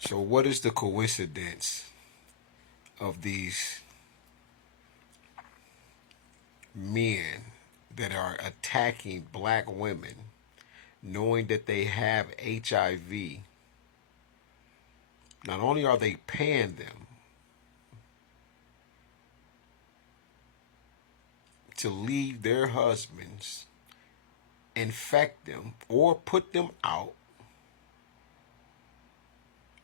So, what is the coincidence of these men that are attacking black women, knowing that they have HIV? Not only are they paying them to leave their husbands, infect them, or put them out,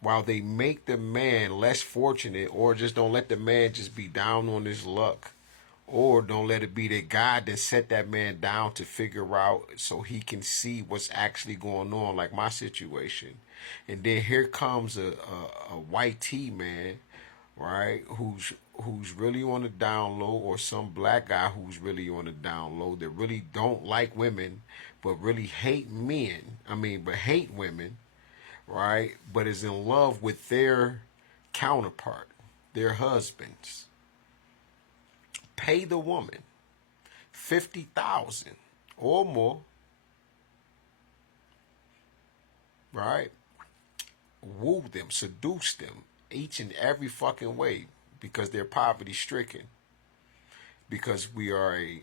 while they make the man less fortunate, or just don't let the man just be down on his luck, or don't let it be that God that set that man down to figure out so he can see what's actually going on, like my situation. And then here comes a white T man, right, who's really on the down low, or some black guy who's really on the down low, that really don't like women but really hate men. But hate women, right? But is in love with their counterpart, their husbands. Pay the woman 50,000 or more, right? Woo them, seduce them each and every fucking way, because they're poverty stricken. Because we are a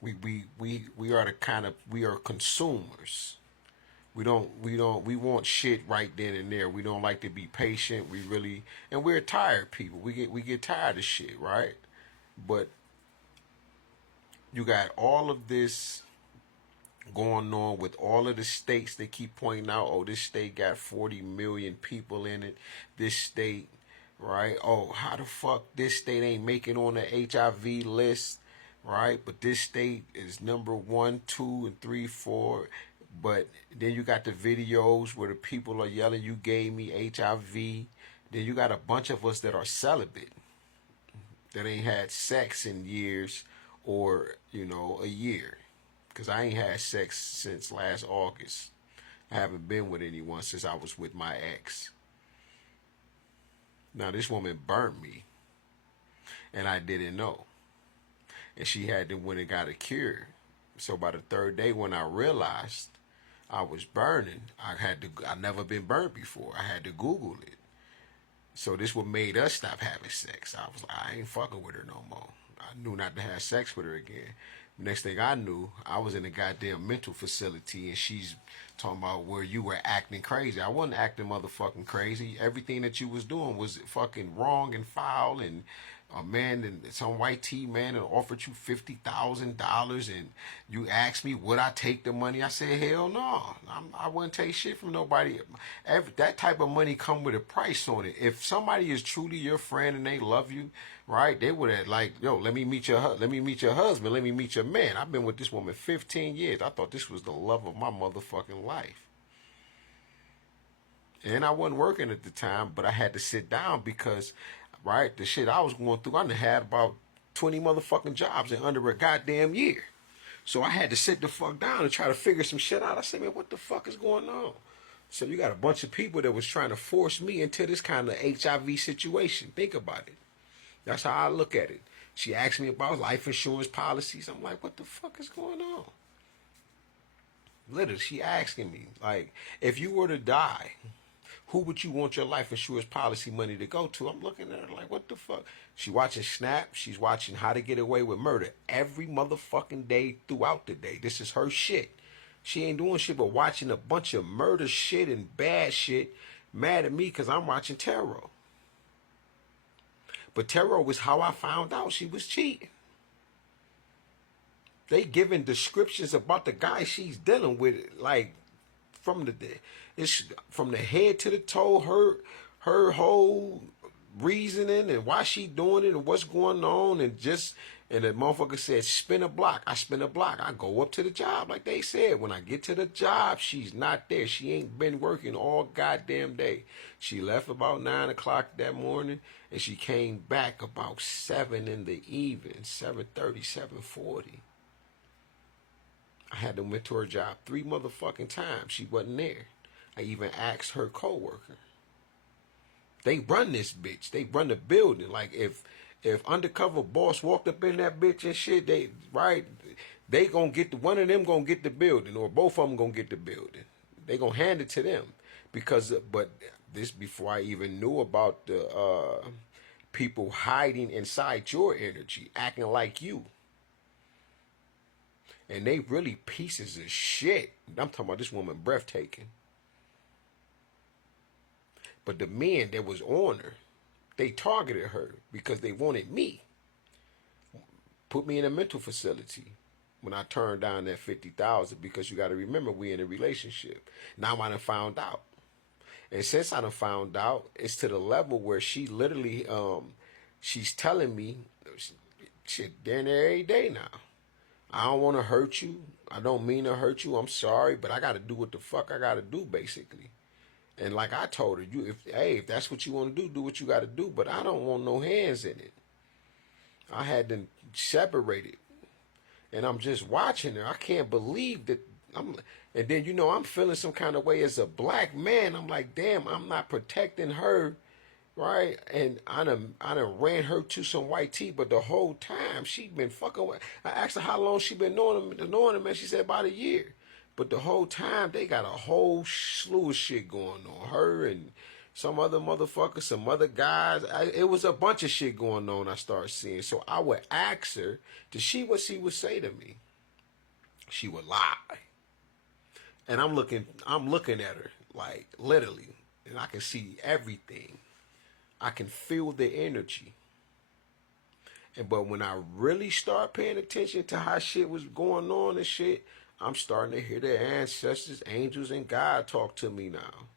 we are the kind of, we are consumers. We want shit right then and there. We don't like to be patient. We really, and we're tired people. We get tired of shit, right? But you got all of this going on with all of the states. They keep pointing out, oh, this state got 40 million people in it. This state, right? Oh, how the fuck this state ain't making on the HIV list, right? But this state is number 1, 2, and 3, 4. But then you got the videos where the people are yelling, "You gave me HIV." Then you got a bunch of us that are celibate, that ain't had sex in years, or a year. Because I ain't had sex since last August. I haven't been with anyone since I was with my ex. Now this woman burnt me, and I didn't know. And she had to went and got a cure. So by the third day, when I realized I was burning, I never been burnt before. I had to Google it. So this what made us stop having sex. I was like, I ain't fucking with her no more. I knew not to have sex with her again. Next thing I knew, I was in a goddamn mental facility, and she's talking about where you were acting crazy. I wasn't acting motherfucking crazy. Everything that you was doing was fucking wrong and foul, and a man, and some white tea man, and offered you $50,000, and you asked me would I take the money. I said hell no. I wouldn't take shit from nobody. That type of money come with a price on it. If somebody is truly your friend and they love you, right, they would have like, yo, let me meet your husband, let me meet your man. I've been with this woman 15 years. I thought this was the love of my motherfucking life. And I wasn't working at the time, but I had to sit down because, right, the shit I was going through, I done had about 20 motherfucking jobs in under a goddamn year. So I had to sit the fuck down and try to figure some shit out. I said, man, what the fuck is going on? So you got a bunch of people that was trying to force me into this kind of HIV situation. Think about it. That's how I look at it. She asked me about life insurance policies. I'm like, what the fuck is going on? Literally, she asking me, like, if you were to die, who would you want your life insurance policy money to go to? I'm looking at her like, what the fuck? She watching Snap. She's watching How to Get Away with Murder every motherfucking day throughout the day. This is her shit. She ain't doing shit but watching a bunch of murder shit and bad shit, mad at me because I'm watching Tarot. But Tarot was how I found out she was cheating. They giving descriptions about the guy she's dealing with, like from the head to the toe, her whole reasoning and why she doing it and what's going on, and the motherfucker said spin a block. I spin a block. I go up to the job like they said. When I get to the job, she's not there. She ain't been working all goddamn day. She left about 9 o'clock that morning, and she came back about 7 in the evening, 7:30, 7:40. I had to went to her job 3 motherfucking times. She wasn't there. I even asked her coworker. They run this bitch. They run the building. Like if undercover boss walked up in that bitch and shit, they gonna get one of them gonna get the building, or both of them gonna get the building. They gonna hand it to them because. But this before I even knew about the people hiding inside your energy, acting like you, and they really pieces of shit. I'm talking about this woman breathtaking. But the men that was on her, they targeted her because they wanted me. Put me in a mental facility when I turned down that 50,000 because you got to remember we in a relationship. Now I done found out. And since I done found out, it's to the level where she literally, she's telling me, shit, down there every day now. I don't want to hurt you. I don't mean to hurt you. I'm sorry, but I got to do what the fuck I got to do, basically. And like I told her, if that's what you want to do what you got to do. But I don't want no hands in it. I had them separated, and I'm just watching her. I can't believe that and then I'm feeling some kind of way as a black man. I'm like, damn, I'm not protecting her, right? And I done ran her to some white tea, but the whole time she been fucking with. I asked her how long she been knowing him, and she said about a year. But the whole time they got a whole slew of shit going on. Her and some other motherfuckers, some other guys. It was a bunch of shit going on I started seeing. So I would ask her to see what she would say to me. She would lie. And I'm looking at her, like literally, and I can see everything. I can feel the energy. But when I really start paying attention to how shit was going on and shit, I'm starting to hear the ancestors, angels, and God talk to me now.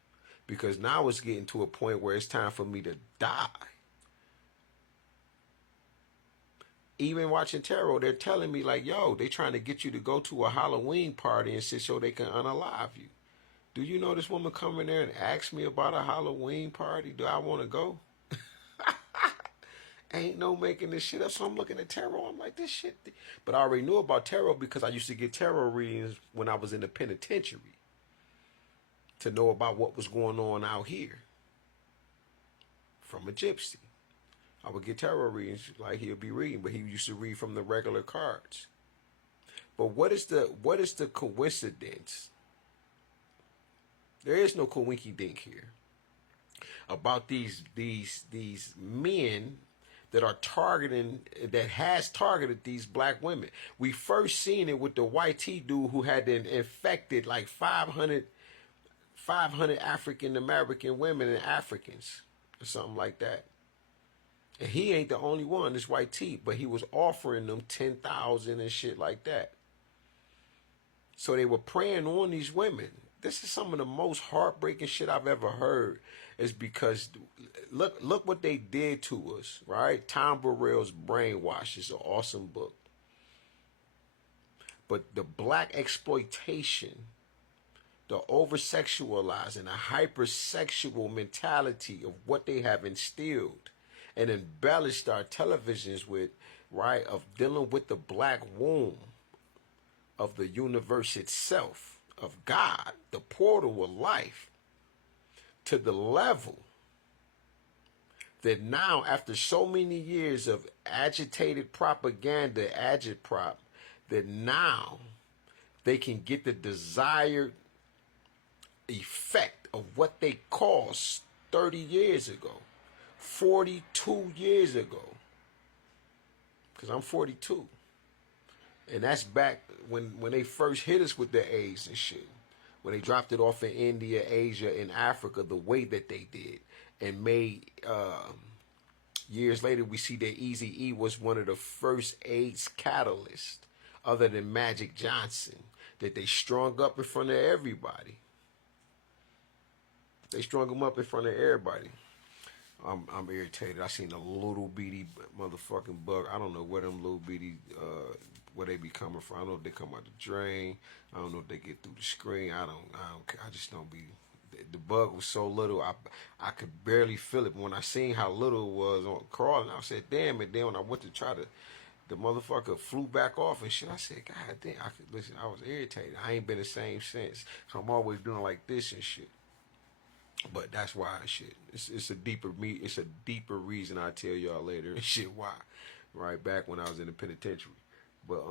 Because now it's getting to a point where it's time for me to die. Even watching tarot, they're telling me like, yo, they trying to get you to go to a Halloween party and shit so they can unalive you. Do you know this woman come in there and ask me about a Halloween party? Do I want to go? Ain't no making this shit up. So I'm looking at tarot. I'm like, this shit. But I already knew about tarot because I used to get tarot readings when I was in the penitentiary to know about what was going on out here from a gypsy. I would get tarot readings like he'll be reading, but he used to read from the regular cards. But what is the coincidence? There is no coinky dink here about these men that are has targeted these black women. We first seen it with the white T dude who had infected like 500 African American women and Africans or something like that. And he ain't the only one, this white T, but he was offering them 10,000 and shit like that. So they were preying on these women. This is some of the most heartbreaking shit I've ever heard. Is because look what they did to us, right? Tom Burrell's Brainwash is an awesome book. But the black exploitation, the over-sexualizing, the hypersexual mentality of what they have instilled and embellished our televisions with, right, of dealing with the black womb of the universe itself, of God, the portal of life, to the level that now, after so many years of agitated propaganda, agitprop, that now they can get the desired effect of what they caused 30 years ago, 42 years ago, because I'm 42. And that's back when they first hit us with the AIDS and shit. When they dropped it off in India, Asia, and Africa the way that they did. And made, years later, we see that Eazy-E was one of the first AIDS catalysts, other than Magic Johnson, that they strung up in front of everybody. They strung him up in front of everybody. I'm irritated. I seen a little bitty motherfucking bug. I don't know where them little bitty, where they be coming from. I don't know if they come out the drain. I don't know if they get through the screen. I don't care. I just don't be. The bug was so little, I could barely feel it. But when I seen how little it was on crawling, I said, damn it. Then when I went to try to, the motherfucker flew back off and shit. I said, God damn. Listen, I was irritated. I ain't been the same since. So I'm always doing like this and shit. But that's why shit. It's a deeper reason I tell y'all later and shit why. Right back when I was in the penitentiary. But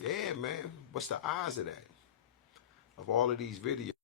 yeah, man, what's the odds of that? Of all of these videos.